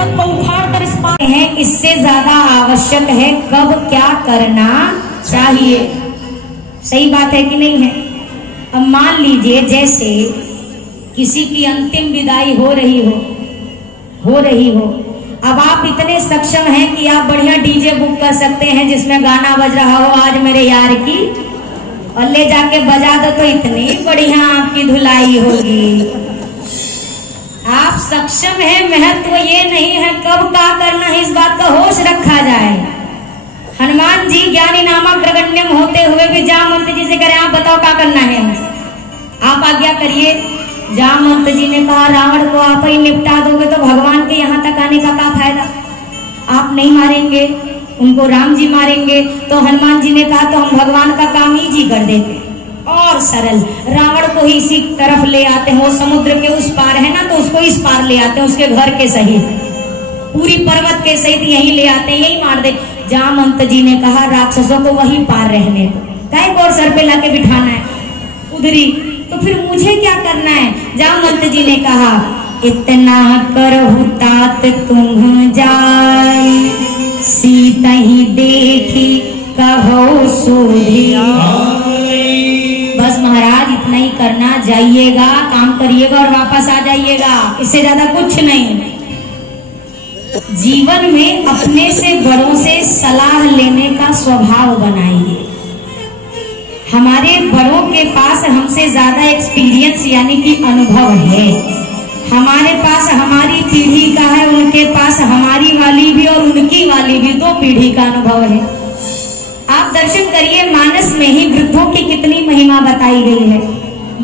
पर्वत को उखाड़ कर इस पार है, इससे ज्यादा आवश्यक है कब क्या करना चाहिए। सही बात है कि नहीं है? अब मान लीजिए जैसे किसी की अंतिम विदाई हो रही हो, अब आप इतने सक्षम हैं कि आप बढ़िया डीजे बुक कर सकते हैं जिसमें गाना बज रहा हो आज मेरे यार की, और ले जाके बजा दो तो इतनी बढ़िया आपकी धुलाई होगी। आप सक्षम हैं, महत्व ये नहीं है कब क्या करना है, इस बात का होश रखा जाए। हनुमान जी ज्ञानी नामक ग्रगण्यम होते हुए भी जामवंत जी से करें आप बताओ क्या करना है, आप आज्ञा करिए। जामवंत जी ने कहा रावण को आप ही निपटा दोगे तो भगवान के यहाँ तक आने का क्या फायदा, आप नहीं मारेंगे उनको राम जी मारेंगे। तो हनुमान जी ने कहा तो हम भगवान का काम ही कर देते और सरल, रावण को ही इसी तरफ ले आते हैं, वो समुद्र के उस पार है ना तो उसको इस पार ले आते हैं, उसके घर के सहित पूरी पर्वत के सहित यही ले आते हैं, यही मार दे। जामवंत जी ने कहा राक्षसों को वही पार रहने दो, काहे को और सर पे लाके बिठाना है उधरी, तो फिर मुझे क्या करना है। जामवंत जी ने कहा इतना करहु तात तुम जाय, सीता ही देखी कहो सोधी। बस महाराज इतना ही करना, जाइएगा काम करिएगा और वापस आ जाइएगा, इससे ज्यादा कुछ नहीं। जीवन में अपने से बड़ों से सलाह लेने का स्वभाव बनाइए। हमारे बड़ों के पास हमसे ज्यादा एक्सपीरियंस यानी कि अनुभव है, हमारे पास हमारी पीढ़ी का है, उनके पास हमारी वाली भी और उनकी वाली भी, 2 पीढ़ी का अनुभव है। आप दर्शन करिए मानस में ही वृद्धों की कितनी महिमा बताई गई है।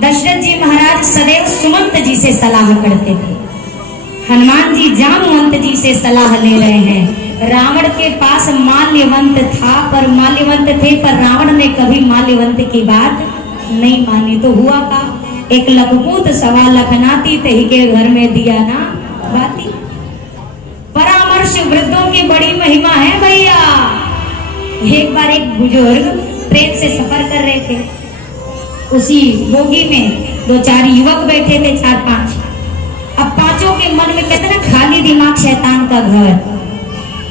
दशरथ जी महाराज सदैव सुमंत जी से सलाह करते थे, हनुमान जी जामवंत जी से सलाह ले रहे हैं। रावण के पास माल्यवंत था पर माल्यवंत थे पर रावण ने कभी माल्यवंत की बात नहीं मानी, तो हुआ का एक लखपूत सवा लखनाती तही के घर में दिया ना बाती। परामर्श वृद्धों की बड़ी महिमा है भैया। एक बार एक बुजुर्ग ट्रेन से सफर कर रहे थे, उसी बोगी में 2-4 युवक बैठे थे, 4-5। अब पांचों के मन में कहते ना खाली दिमाग शैतान का घर।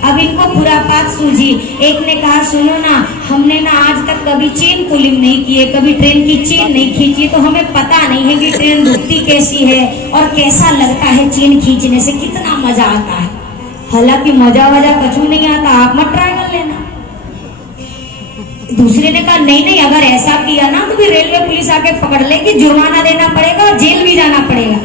अब इनको खुरापात सूझी। एक ने कहा सुनो ना, हमने ना आज तक कभी चेन पुलिंग नहीं की है, कभी ट्रेन की चेन नहीं खींची, तो हमें पता नहीं है कि ट्रेन रुकती कैसी है और कैसा लगता है चेन खींचने से, कितना मजा आता है। हालांकि मजा वजा कछु नहीं आता, आप मत ट्राई कर लेना। दूसरे ने कहा नहीं, अगर ऐसा किया ना तो फिर रेलवे पुलिस आके पकड़ लेगी, जुर्माना देना पड़ेगा और जेल भी जाना पड़ेगा।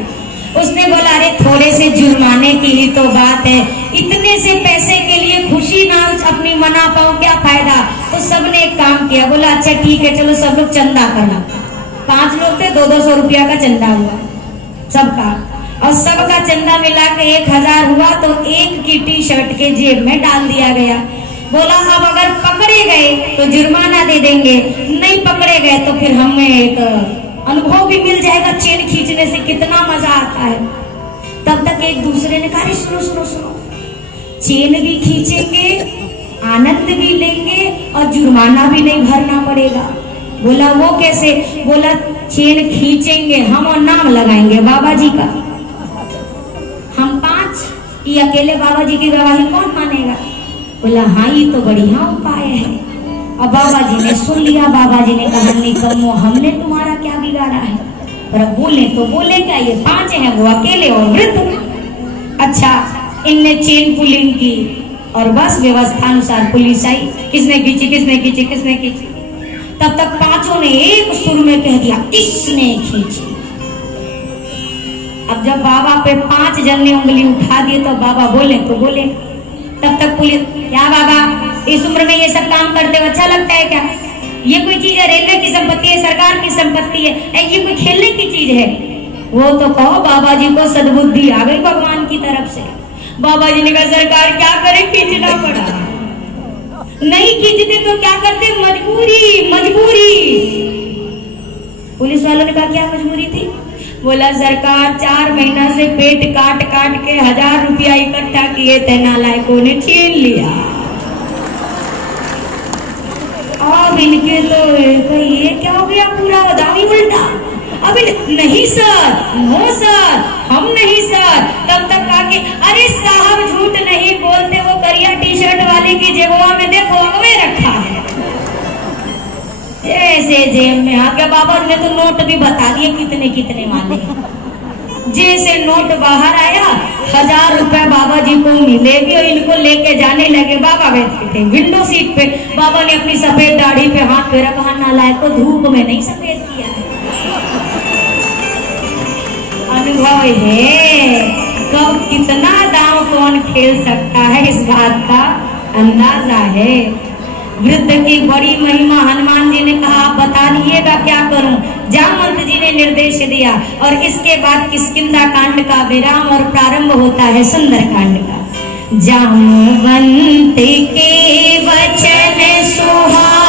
उसने बोला अरे थोड़े से जुर्माने की ही तो बात है, इतने से पैसे के लिए खुशी ना अपनी मना पाऊं क्या फायदा। तो सबने एक काम किया, बोला अच्छा ठीक है चलो सब लोग चंदा करना। 5 लोग थे, 200 रुपया का चंदा हुआ सबका, और सबका चंदा मिला के 1000 हुआ। तो एक की टी-शर्ट के जेब में डाल दिया गया। बोला अब अगर पकड़े गए तो जुर्माना दे देंगे, नहीं पकड़े गए तो फिर हमें एक अनुभव भी मिल जाएगा चेन खींचने से कितना मजा आता है। तब तक एक दूसरे ने कहा सुनो, चेन भी खींचेंगे, आनंद भी लेंगे और जुर्माना भी नहीं भरना पड़ेगा। बोला वो कैसे? बोला चेन खींचेंगे हम और नाम लगाएंगे बाबा जी का, हम 5, ये अकेले बाबा जी की गवाही कौन मानेगा। बोला हाँ ये तो बढ़िया उपाय है। और बाबा जी ने सुन लिया। बाबा जी ने कहा निकम्मो, हमने तुम्हारा क्या बिगाड़ा है, पर बोले तो बोले क्या, ये 5 हैं वो अकेले और वृद्ध। अच्छा इनने चेन पुलिंग की और बस व्यवस्था अनुसार पुलिस आई, किसने खींची। तब तक 5 ने एक सुर में कह दिया इसने खींची। अब जब बाबा पे 5 जन ने उंगली उठा दी तो बाबा बोले तो बोले। तब तक पुलिस, क्या बाबा इस उम्र में ये सब काम करते हो अच्छा लगता है क्या? ये कोई चीज है? रेलवे की संपत्ति है, सरकार की संपत्ति है, ये कोई खेलने की चीज है? वो तो कहो बाबा जी को सद्बुद्धि आ गई भगवान की तरफ से। बाबा जी ने कहा सरकार क्या करे, खींचना पड़ा। नहीं खींचते तो क्या करते, मजबूरी। पुलिस वालों ने कहा क्या मजबूरी थी? बोला सरकार 4 महीना से पेट काट के 1000 रुपया इकट्ठा किए थे, नालायकों ने छीन लिया। अब इनके तो ये क्या हो गया, पूरा दावी उल्टा। अभी नहीं सर, नो सर, हम नहीं सर। तब तक आके अरे साहब जी की जेबवा में देखो अगवे रखा है, जैसे जेब में आके बाबा ने तो नोट भी बता दिए कितने कितने वाले। जैसे नोट बाहर आया 1000 रुपए बाबा जी को मिलेगी और इनको लेके जाने लगे। बाबा बैठे थे विंडो सीट पे, बाबा ने अपनी सफेद दाढ़ी पे हाथ पे रखा, नालायक को धूप में नहीं सफेद किया है। अनुभव है कब कितना दांव कौन खेल सकता है इस बात का अंदाजा है। वृद्ध की बड़ी महिमा। हनुमान जी ने कहा आप बता दीजिएगा क्या करूं। जामवंत जी ने निर्देश दिया और इसके बाद किष्किंधा कांड का विराम और प्रारंभ होता है सुंदर कांड का। जामवंत के वचन सुहा